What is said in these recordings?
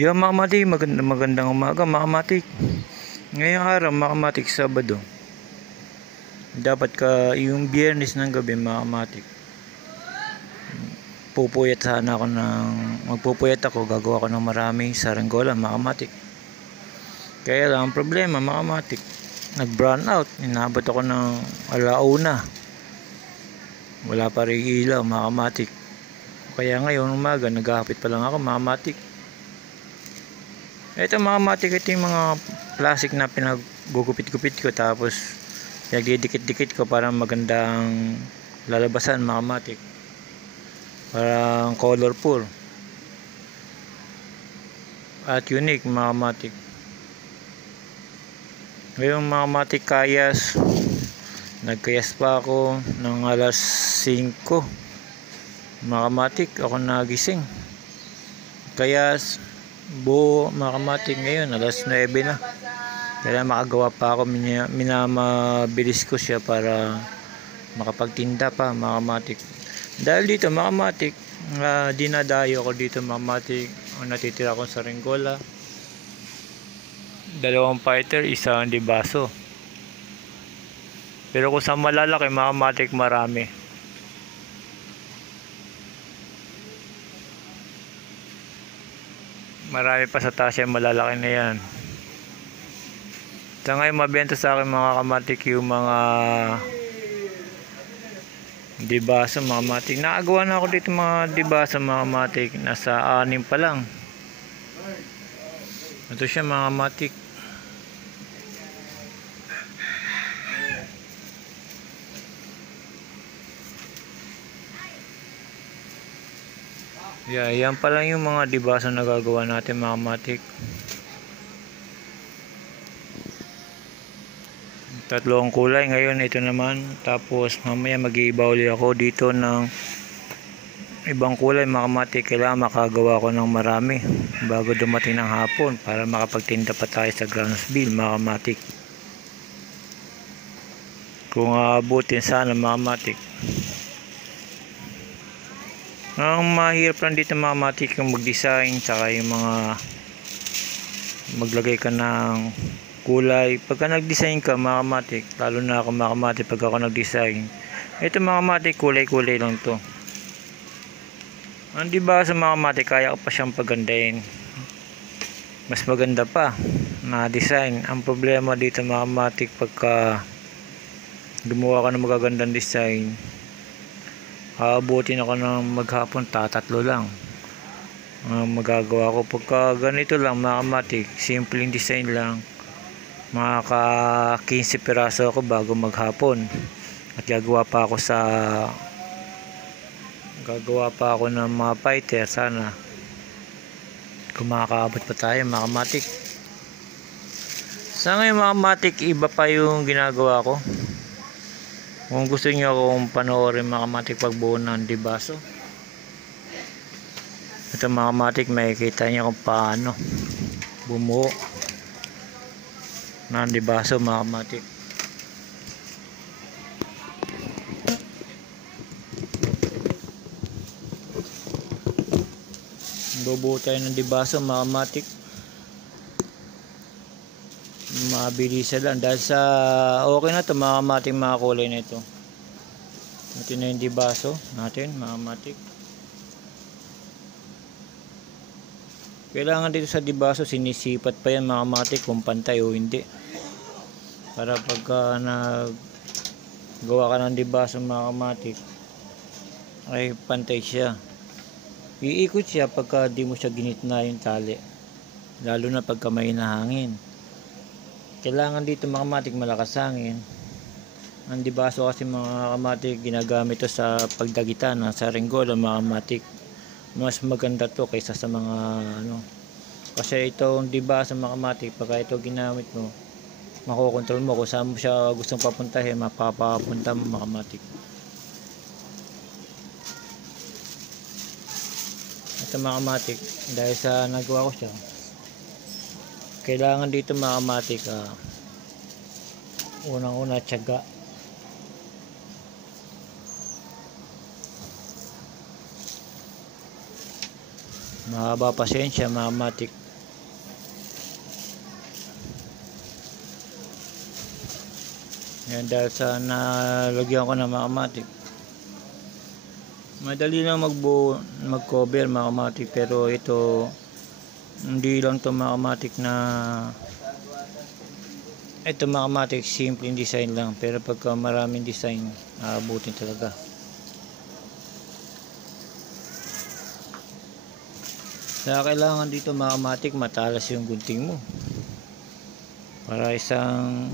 Yung mga kamatik, magandang umaga mga kamatik. Ngayong araw mga kamatik, Sabado. Dapat ka yung Biyernes ng gabi mga kamatik. Magpupuyat ako, gagawa ko ng maraming saranggola mga kamatik. Kaya lang ang problema mga kamatik, nag-brown out. Inabot ako ng alauna. Wala pa rin ilaw mga kamatik. Kaya ngayon umaga, naghahapit pa lang ako mga kamatik. Ito mga kamatik, ito yung mga plastic na pinaggugupit-gupit ko, tapos pinagdidikit-dikit ko para magandang lalabasan mga kamatik, parang colorful at unique mga kamatik. Ngayon mga kamatik, nagkayas pa ako ng alas 5 mga kamatik, ako nagising. Kayas buo mga kamatik, ngayon alas 9 na. Kaya makagawa pa ako, minamabilis ko siya para makapagtinda pa mga kamatik. Dahil dito mga kamatik, dinadayo ko dito mga kamatik. Ang natitira ko sa Ringgola, 2 fighter, 1 dibaso. Pero kung sa malalaki mga kamatik, marami. Marami pa sa taas yan, malalaki na yan. Sa ngayon mabenta sa akin mga kamatik yung mga dibaso mga kamatik. Nakagawa na ako dito mga dibaso mga kamatik, nasa 6 pa lang. Ito siya mga kamatik. Yan pa lang yung mga dibaso na gagawa natin mga kamatik. 3 kulay ngayon, ito naman. Tapos mamaya mag-iiba ulit ako dito ng ibang kulay mga kamatik. Kailangan makagawa ko ng marami bago dumating ng hapon para makapagtinda pa tayo sa Grantsville mga kamatik. Kung aabutin sana mga kamatik. Ang mahirap lang dito mga kamatik, yung mag-design, tsaka yung mga maglagay ka ng kulay. Pagka nag-design ka mga kamatik, lalo na ako mga kamatik, pag ako nag-design, ito mga kamatik, kulay-kulay lang to. Ang dibaso mga kamatik, kaya ko pa siyang pagandahin, mas maganda pa na design. Ang problema dito mga kamatik, pagka gumawa ka ng magagandang design, aabutin ako ng maghapon, tatlo lang magagawa ko. Pagka ganito lang mga kamatik, simpleng design lang, makaka 15 piraso ako bago maghapon. At gagawa pa ako ng mga fighter. Sana kung makakaabot pa tayo mga kamatik. Sa ngayon mga kamatik, iba pa yung ginagawa ko. Kung gusto niyo akong panoorin mga kamatik pagbuo ng dibaso, ito mga kamatik, makikita niyo kung paano bumuo ng dibaso mga kamatik. Bubuo tayo ng dibaso mga kamatik, mabilis lang dahil sa okay na to mga kamatik, mga kulay na ito. Ito na yung dibaso natin mga kamatik. Kailangan dito sa dibaso, sinisipat pa yan mga kamatik kung pantay o hindi, para pagka naggawa ka ng dibaso mga kamatik ay pantay siya. Iikot siya pagka di mo siya ginitna yung tali, lalo na pagka may nahangin. Kailangan dito mga kamatik malakas hangin. Ang dibaso kasi mga kamatik, ginagamit to sa pagdagitan sa Ringgola mga kamatik. Mas maganda to kaysa sa mga kasi itong dibaso mga kamatik, pagka ito ginamit mo, makokontrol mo kung saan mo siya gustong papuntahin, mapapapunta mo mga kamatik. Ito mga kamatik, dahil sa nagawa ko siya, kailangan dito mga kamatik, unang-una tiyaga. Mahaba pasensya mga kamatik. Yan, dahil sa nalagyan ko ng mga kamatik. Madali lang mag-cover mga kamatik, pero ito hindi lang to mga kamatik na ito mga kamatik, simpleng design lang, pero pagka maraming design aabutin talaga. Kaya kailangan dito mga kamatik matalas yung gunting mo para isang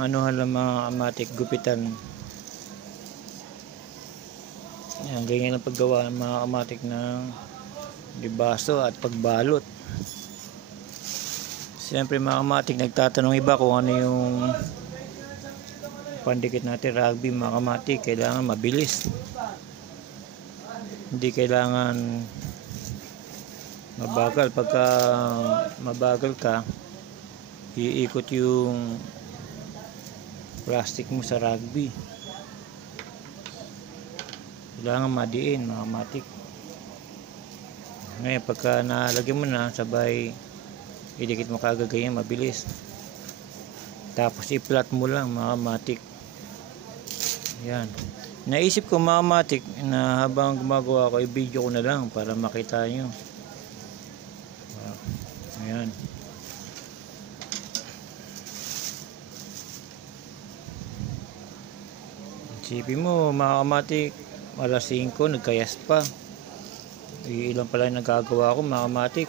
anuhan lang mga kamatik, gupitan. Yan, ganyan ang paggawa ng mga kamatik ng libaso at pagbalot. Siyempre mga kamatik, nagtatanong iba kung ano yung pandikit natin rugby mga kamatik. Kailangan mabilis, hindi kailangan mabagal. Pagka mabagal ka, iikot yung plastic mo sa rugby. Kailangan madiin mga kamatik. Ngayon pagka nalagyan mo na, sabay idikit mo kaagad, ganyan mabilis. Tapos i-flat mo lang mga kamatik. Yan, naisip ko mga kamatik na habang gumagawa ko, i-video ko na lang para makita nyo. Ayan. Isipin mo mga kamatik, alas 5 nagkayas pa. Ilan pala yung nagagawa ko mga kamatik.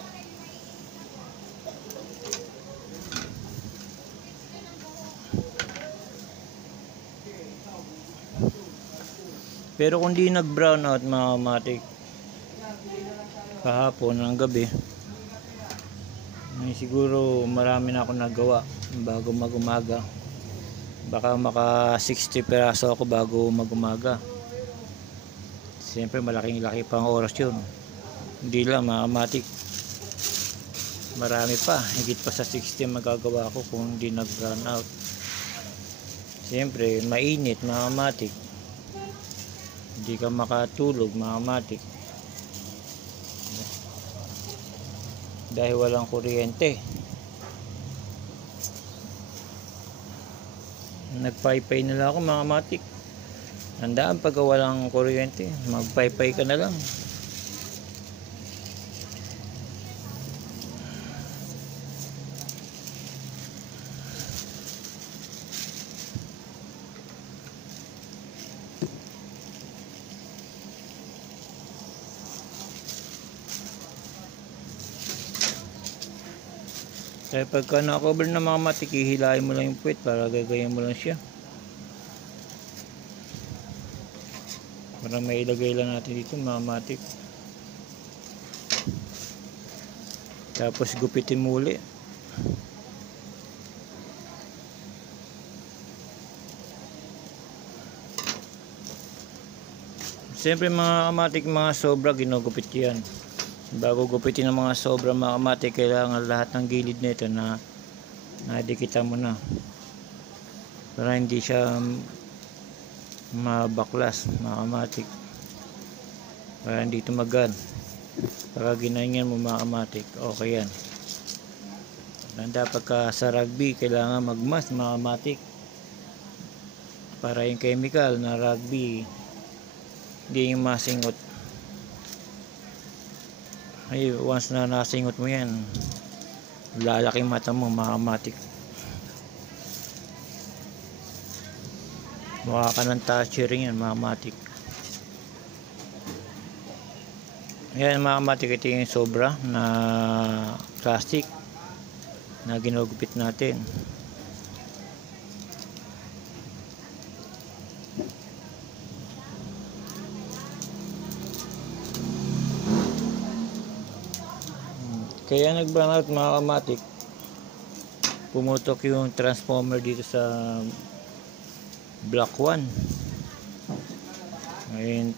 Pero kung di nag brown out mga kamatik kahapon ng gabi, siguro marami na ako nagawa bago mag-umaga. Baka maka 60 peraso ako bago mag-umaga. Siyempre malaking laki pang oras yun. Hindi lang mga kamatik, marami pa, higit pa sa 60 magagawa ko kung hindi nag-run out. Siyempre mainit mga kamatik, hindi ka makatulog mga kamatik dahil walang kuryente. Nagpaypay na lang ako mga kamatik. Tandaan, pag walang kuryente, magpaypay ka na lang. Kaya pagka na-cover na mga kamatik, hihilahin mo lang yung puwet para gagayan mo lang siya. Para may ilagay lang natin dito mga kamatik. Tapos gupitin mo uli. Siyempre mga kamatik, mga sobra ginugupit yan. Bago gupitin ng mga sobra mga kamatik, kailangan lahat ng gilid nito na nadikitan mo na para hindi siya mabaklas mga kamatik, para hindi tumagan. Para ginanyan mo mga kamatik, okay yan. Tanda, pagka sa rugby kailangan magmas mga kamatik para yung chemical na rugby hindi yung masingot. Ay, once na nasingot mo yan, lalaking mata mo mga kamatik. Mukha ka ng touchering yan mga kamatik. Ayan mga kamatik, ito yung sobra na plastic na ginugupit natin. Kaya nag-brown out mga kamatik, pumutok yung transformer dito sa block 1. Ngayon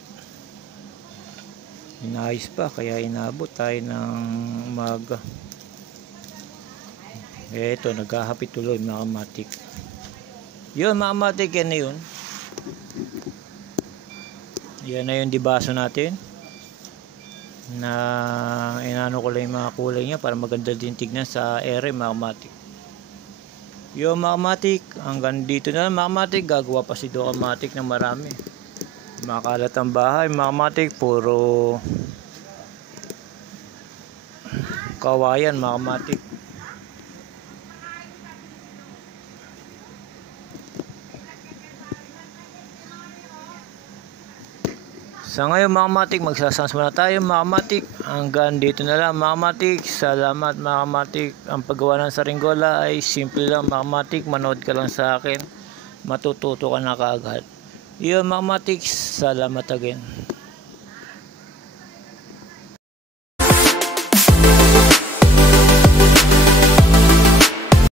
inayos pa, kaya inabot tayo ng umaga. Eto, naghahapit tuloy mga kamatik. Yun mga kamatik, yan na yun. Yan na yung dibaso natin. na inano ko lang yung mga kulay niya para maganda din tignan sa ere mga kamatik. Yo mga kamatik, hanggang dito na lang mga kamatik. Gagawa pa si Do Kamatik ng marami. Makalat ang bahay mga kamatik, puro kawayan mga kamatik. Sa ngayon mga kamatik, magsasans muna tayo mga kamatik. Hanggang dito na lang mga kamatik. Salamat mga kamatik. Ang paggawa ng saringgola ay simple lang mga kamatik. Manood ka lang sa akin, matututo ka na kaagad. Yun mga kamatik, salamat again.